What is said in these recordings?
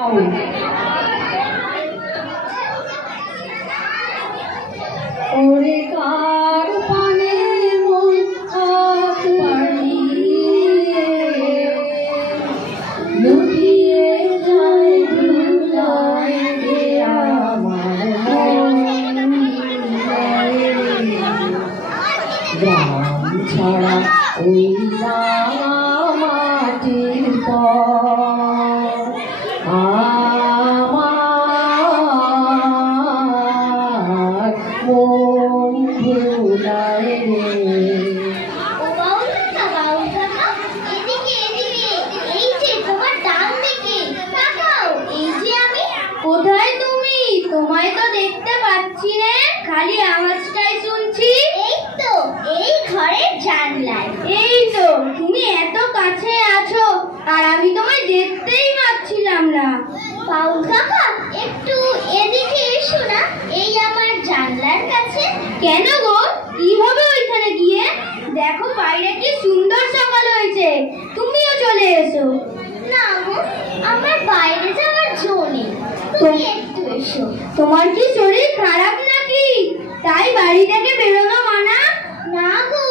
ওরে কার পানে মন হাত বাড়িয়ে লুটিয়ে যায় ধুলায় রে আমার গ্রাম ছাড়া ওই মাটির পর আমার মন ভুলায় রে। কোথায় তুমি? তোমায় তো দেখতে পাচ্ছি না, খালি আওয়াজটাই শুনছি। এই তো এই ঘরের জানলায়। এই তো তুমি এত কাছে আছো আর আমি তোমায় দেখতেই পাচ্ছিলাম না। বাউল কাকা একটু এদিকে এসো না, এই আমার জানলার কাছে। কেন গো, কি হবে ওইখানে গিয়ে? দেখো বাইরে কি সুন্দর সকাল হয়েছে, তুমিও চলে এসো। না গো, আমার বাইরে যাওয়ার জো নেই, তুমি একটু এসো। তোমার কি শরীর খারাপ নাকি, তাই বাড়ি থেকে বেরোনো মানা? না গো,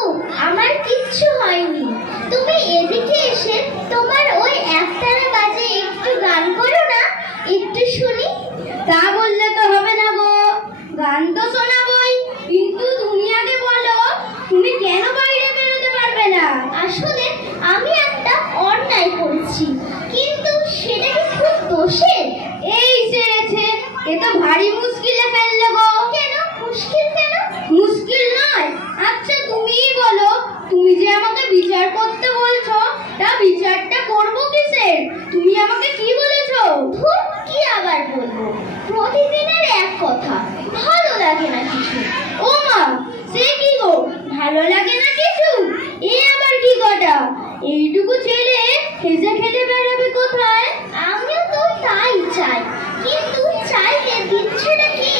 আমার কিচ্ছু হয়নি। তুমি এদিকে এসে তোমার ওই একতারা বাজে একটু গান করো না, একটু শুনি। তা বললে তো হবে না গো, গান তো শোনাবই, কিন্তু তুমি আগে বলো তুমি কেন বাইরে বেরোতে পারবে না? আসলে আমি একটা অন্যায় করেছি, কিন্তু সেটা কি খুব দোষের? এই সেরেছে, এ তো ভারী মুশকিলে ফেললে গো। কেন মুশকিল? কেন মুশকিল নয়? আচ্ছা তুমিই বলো, তুমি যে আমাকে বিচার করতে বলছো, তা বিচারটা করবো কিসের? তুমি আমাকে কি বলেছো? ধুর, কি আবার বলবো, প্রতিদিনের এক কথা, ভালো লাগে না কিছু। ও মা, সে কি গো, ভালো লাগে না কিছু? এ আবার কি কথা? এইটুকু ছেলে হেসে খেলে বেড়াবে কোথায়? আমিও তো তাই চাই, কিন্তু চাইলে দিচ্ছেটা কে?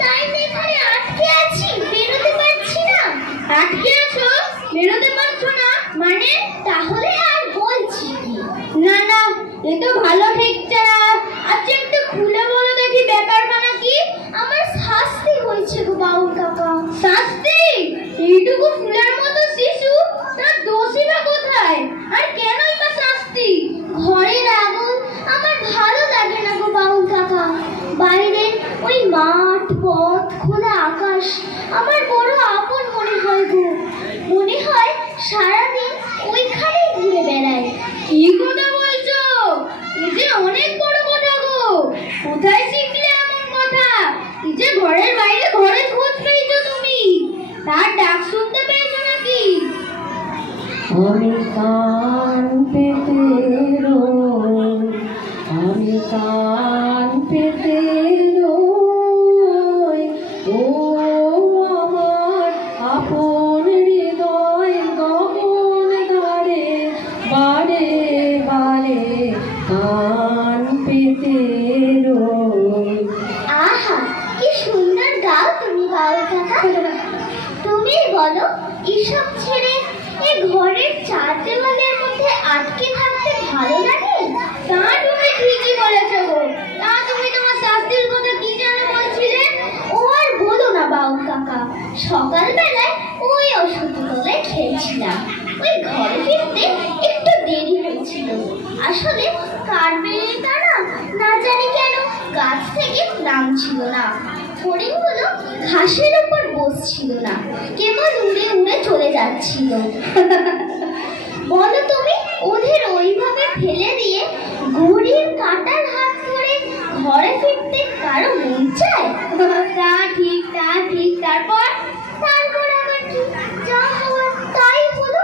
তাই তো এখানে আটকে আছি, বেরোতে পারছি না। আটকে আছো, বেরোতে পারছো না মানে? তাহলে আর বলছি কি? না না, এ তো ভালো ঠেকছে না। আচ্ছা একটু খুলে বলো দেখি ব্যাপারখানা কি? আমার শাস্তি হয়েছে গো বাউল কাকা। শাস্তি? এইটুকু ফুলের মতো শিশু, তার দোষই বা কোথায়? আর কেনই বা শাস্তি? ঘরের আগুন আমার ভালো লাগে না গো বাউল কাকা। বাইরে ওই মাঠ পথ খোলা আকাশ আমার বড় আপন মনে হয় গো। মনে হয় সারাদিন ওইখানেই ঘুরে বেড়ায়। কি কথা বলছো? এই যে অনেক বড় কথা গো, কোথায় শিখলে এমন কথা? এই যে ঘরের বাইরে ঘরে খোঁজ পেয়েছো তুমি, তার ডাক শুনতে পেয়েছো নাকি? আমি কান পেতে রই, আমি কান পেতে রই, ও আমার আপন হৃদয় গগন ধারে বারে বারে কান পেতে রই। আহা, কি সুন্দর গাও তুমি বাউল কাকা। তুমি বলো, এসব ছেড়ে এই ঘরের চার দেওয়ালের মধ্যে আটকে থাকতে ভালো লাগে? তা তুমি ঠিকই বলেছো গো। তা তুমি তোমার শাস্তির কথা কি যেন বলছিলে? ও আর বলো না বাউল কাকা, সকালবেলায় ওই অসুতলায় খেলছিলাম, ওই ঘরে ফিরতে একটু দেরি হয়েছিল। আসলে কাঠবেড়ালিটা না জানি কেন গাছ থেকে নামছিল না, হরিণগুলো ঘাসের উপর বসছিল না, কেবল উড়ে উড়ে চলে যাচ্ছিল। বলো তুমি, ওদের ওইভাবে ফেলে দিয়ে ঘড়ির কাঁটার হাত ধরে ঘরে ফিরতে কারো মন চায়? তা ঠিক, তা ঠিক। তারপর আবার কি? যা হওয়ার তাই হলো।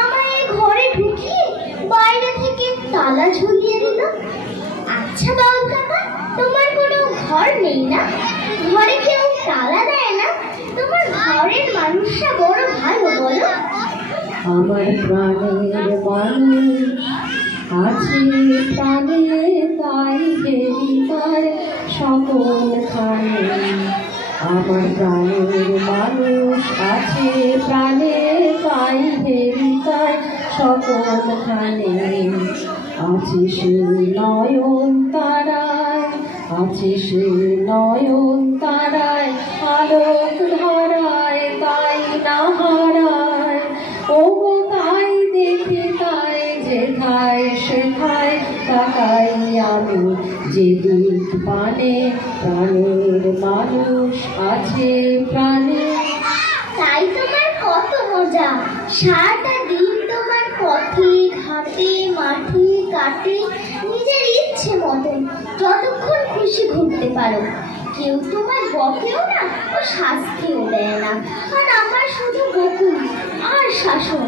আমায় ঘরে ঢুকিয়ে বাইরে থেকে তালা ঝুলিয়ে দিল। আচ্ছা বাউল কাকা, তোমার কোনো ঘর নেই না? ঘরে কেউ তালা দেয় না? তোমার ঘরের মানুষরা বড় ভালো বলো। আমার প্রাণের মানুষ আছে প্রাণে, তাই দেবী তার সকলখানে। আমার প্রাণের মানুষ আছে প্রাণে, তাই দেবী তার সকলখানে। আছে সেই নয়ন তার আছে সে নয়ন তারায় আলোক ধরায় তাই না হারায়। ও তাই দেখি তাই যেথায় সেথায় তাকাই আমি, যেদিক পানে প্রাণের মানুষ আছে প্রাণে। তাই তোমার কত মজা, সারাটা দিন তোমার পথে ঘাটে মাঠে কাটে নিজের ইচ্ছে মতন যতক্ষণ খুশি ঘুরতে পারো। কেউ তোমার বকেও না ও শাস্তিও দেয় না। আর আমার শুধু বকুল আর শাসন,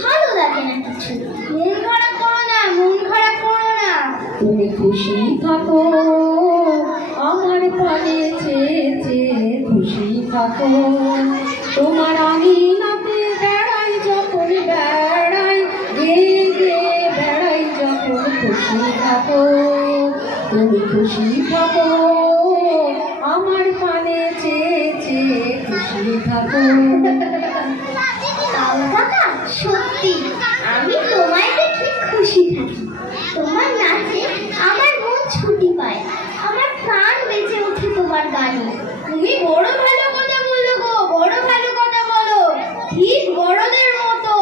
ভালো লাগে না কিছু। মন খারাপ করো না, মন খারাপ করো না। তুমি খুশি থাকো আমার পানে চেয়ে চেয়ে খুশি থাকো। তোমার আমি নাতে বেড়াই যখন বেড়াই গেয়ে গেয়ে বেড়াই যখন খুশি থাকো। তুমি খুশি থাকো আমার পানে চেয়ে চেয়ে খুশি থাকো। কাকা সত্যি আমি তোমায় দেখে খুশি থাকি। তোমার নাচে আমার মন ছুটি পায়, আমার প্রাণ বেঁচে ওঠে তোমার গানে। তুমি বড় ভালো কথা বলো গো, বড় ভালো কথা বলো, ঠিক বড়দের মতো।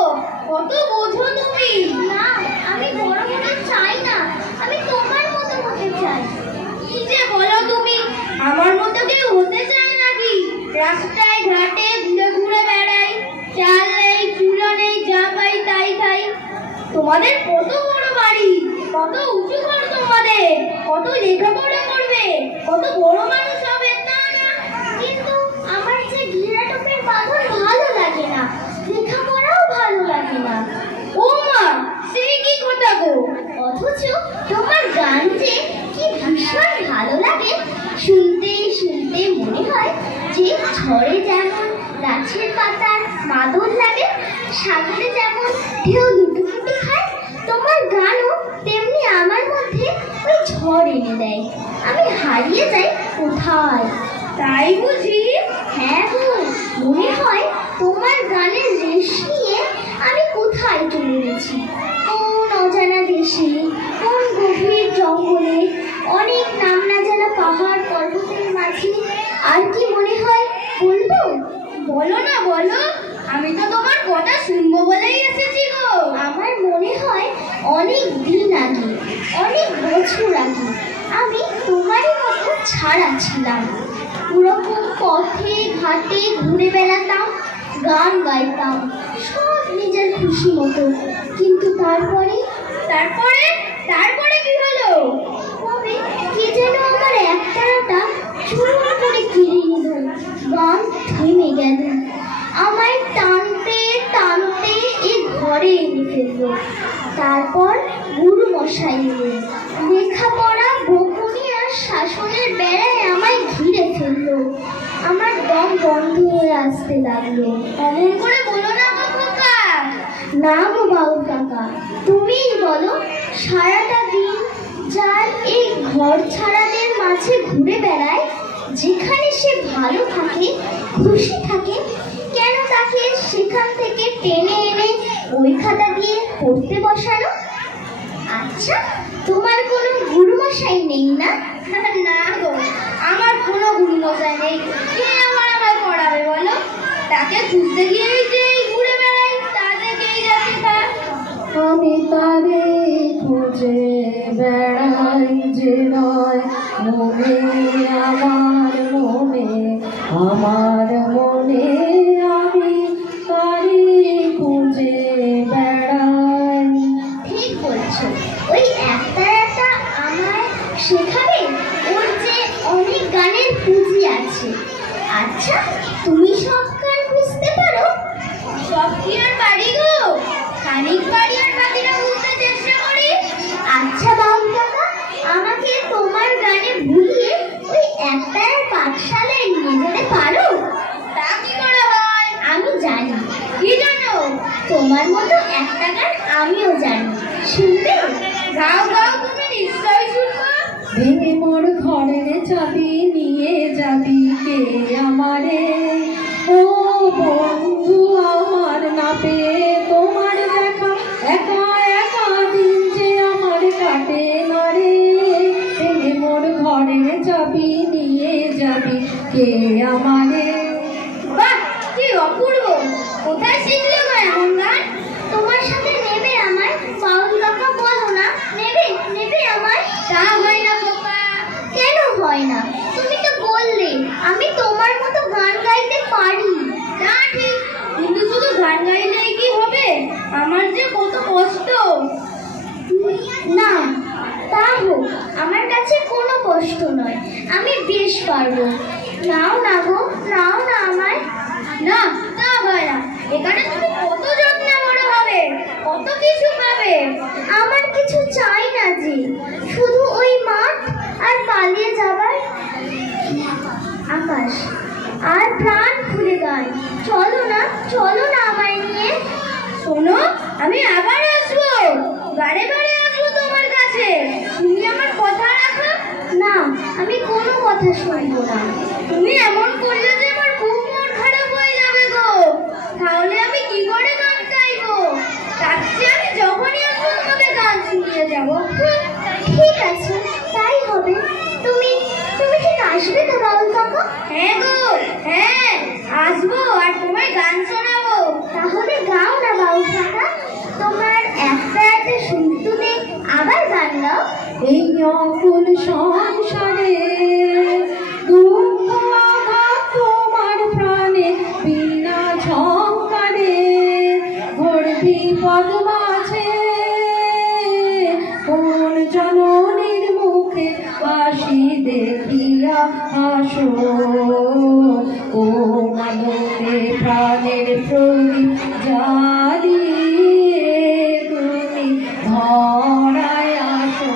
কত বোঝো তুমি। না আমি বড় হতে চাই না, আমি তোমার মতো হতে চাই। কি যে বলো তুমি, আমার মতো কেউ হতে চায় নাকি? রাস্তায় ঘাটে ঘুরে ঘুরে বেড়াই, চাল নেই চুলো নেই, যা পাই তাই খাই। তোমাদের কত বড় বাড়ি, কত উঁচু ঘর তোমাদের, কত লেখাপড়া করবে, কত বড় মানুষ হবে। তা না, কিন্তু আমার যে ঘেরাটোপের বাঁধন ভালো লাগে না, লেখাপড়াও ভালো লাগে না। ও মা, সেই কি কথা গো? অথচ তোমার গান যে কি ভীষণ ভালো লাগে। শুনতে শুনতে মনে হয় যে ঝড়ে যেমন গাছের পাতার মাদল লাগে, সাগরে যেমন ঢেউ লুটোপুটি খায়, তোমার গানও তেমনি আমার মধ্যে ওই ঝড় এনে দেয়। আমি হারিয়ে যাই কোথায়। তাই বুঝি? হ্যাঁ গো, মনে হয় তোমার গানের রেশ নিয়ে আমি কোথায় চলে গেছি, কোন অজানা দেশে, কোন গভীর জঙ্গলে, অনেক নাম না জানা পাহাড় পর্বতের মাঝে। আর কি মনে হয় বলবো? বলো না বলো, আমি তো তোমার কথা শুনবো বলেই এসেছি গো। আমার মনে হয় অনেক দিন আগে, অনেক বছর আগে আমি তোমারই মতো ছাড়া ছিলাম। ওরকম পথে ঘাটে ঘুরে বেড়াতাম, গান গাইতাম, সব নিজের খুশি মতো। কিন্তু তারপরে তারপরে তারপরে কি হলো? তবে কে যেন আমার একটানাটা চুরুম করে কেড়ে নিল, গান থেমে গেল। আমায় টানতে টানতে এ ঘরে এনে ফেললো। তারপর গুরু মশাই এলেন, লেখাপড়া বকুনি আর শাসনের বেড়ায় আমায় ঘিরে ফেললো। আমার দম বন্ধ হয়ে আসতে লাগলো। অমন করে বলো না গো খোকা। না গো বাবু কাকা, তুমিই বলো। সারাটা দিন যার এই ঘর ছাড়াদের মাঝে ঘুরে বেড়ায়, যেখানে সে ভালো থাকে খুশি থাকে, কেন তাকে সেখান থেকে টেনে এনে ওই খাতা দিয়ে পড়তে বসানো? আচ্ছা, তোমার কোনো গুরুমশাই নেই না? না গো, আমার কোনো গুরুমশাই নেই। কে আমায় পড়াবে বলো? তাকে খুঁজতে গিয়েই যে ঘুরে বেড়াই, তা থেকেই যাচ্ছে তার। আমি তারে খুঁজে বেড়াই যে নয় মনে, আমার মনে, আমার মনে আমি তারে খুঁজে বেড়াই। ঠিক বলছো, ওই একটাটা আমায় শেখাবে ওর যে অনেক গানের পুঁজি আছে। আচ্ছা, তুমি সব গান বুঝতে পারো? সব কি আর পারি গো, খানিক পারি আর বাকিটা বুঝতে চেষ্টা করি। আচ্ছা বাবু কাকা, আমাকে তোমার গানে ভুলিয়ে ওই একটার পাঠশালায় নিয়ে যেতে পারো? তা কি করে হয়? আমি জানি। কি জানো? তোমার মতো একটা গান আমিও জানি, শুনবে? গাও গাও, তুমি নিশ্চয়ই শুনবো। ভেঙে মোর ঘরের চাবি নিয়ে যাবি কে আমারে, ও বন্ধু আমার না পেয়ে তোমার দেখা, একা একা দিন যে আমার কাটে না রে। ভেঙে মোর ঘরের চাবি নিয়ে যাবি কে আমারে। বাহ, কি অপূর্ব! কোথায় শিখলে গো এমন গান? তোমার সাথে নেবে আমায়? বাউল কাকা বলো না, নেবে নেবে আমায়? তা হয় না খোকা। কেন হয় না? তুমি তো বললে আমি তোমার মতো গান গাইতে পারি। তা ঠিক, কিন্তু শুধু গান গাইলেই কি হবে? আমার যে কত কষ্ট। না, তা হোক, আমার কাছে কোনো কষ্ট নয়, আমি বেশ পারবো। নাও না গো, নাও না আমায়। না, তা হয় না। এখানে তুমি কত যত্নে বড় হবে, কত কিছু পাবে। আমার কিছু চাই না যে, শুধু ওই মাঠ আর পালিয়ে যাবার আকাশ আর প্রাণ খুলে গান। চলো না, চলো না আমায় নিয়ে। শোনো, আমি আবার আসবো, বারে বারে আসবো তোমার কাছে। তুমি আমার কথা রাখো। না, আমি কোনো কথা শুনবো না। তুমি এমন করলে যে আমার খুব মন খারাপ হয়ে যাবে গো। তাহলে আমি কি করে গান গাইবো? তার চেয়ে আমি যখনই আসবো তোমাকে গান শুনিয়ে যাবো। ঠিক আছে, তাই হবে। তুমি তুমি ঠিক আসবে তো বাউল কাকা? হ্যাঁ গো, হ্যাঁ আসবো, আর তোমায় গান শোনাবো। তাহলে গাও না বাউল কাকা, তোমার একটা একটা সুর তুলে আবার গান গাও। এই অকুল সংসারে দুঃখ আঘাত তোমার প্রাণে বিনা ঝঙ্কারে ঘোর বিপদ মাঝে কোন জননীর মুখে হাসি দেখিয়া হাসো ও মানবে প্রাণের প্রদীপ জ্বালিয়ে তুমি ধরায় আসো।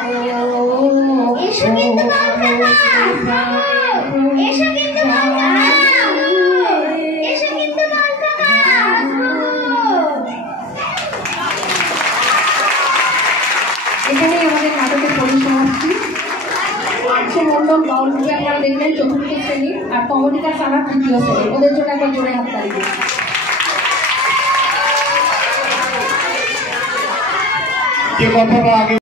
এসো কিন্তু বাউল কাকা, এসো কিন্তু বাউল কাকা, এসো কিন্তু বাউল কাকা। এখানেই আমাদের নাটকের পরিসমাপ্তি। মন্ডল বাউল গ্রুপে আপনারা দেখলেন চতুর্থ শ্রেণী, আর কমলিকা সারা তৃতীয় শ্রেণী। ওদের জন্য একবার জোরে হাততালি দিন। যে কথাটা আগে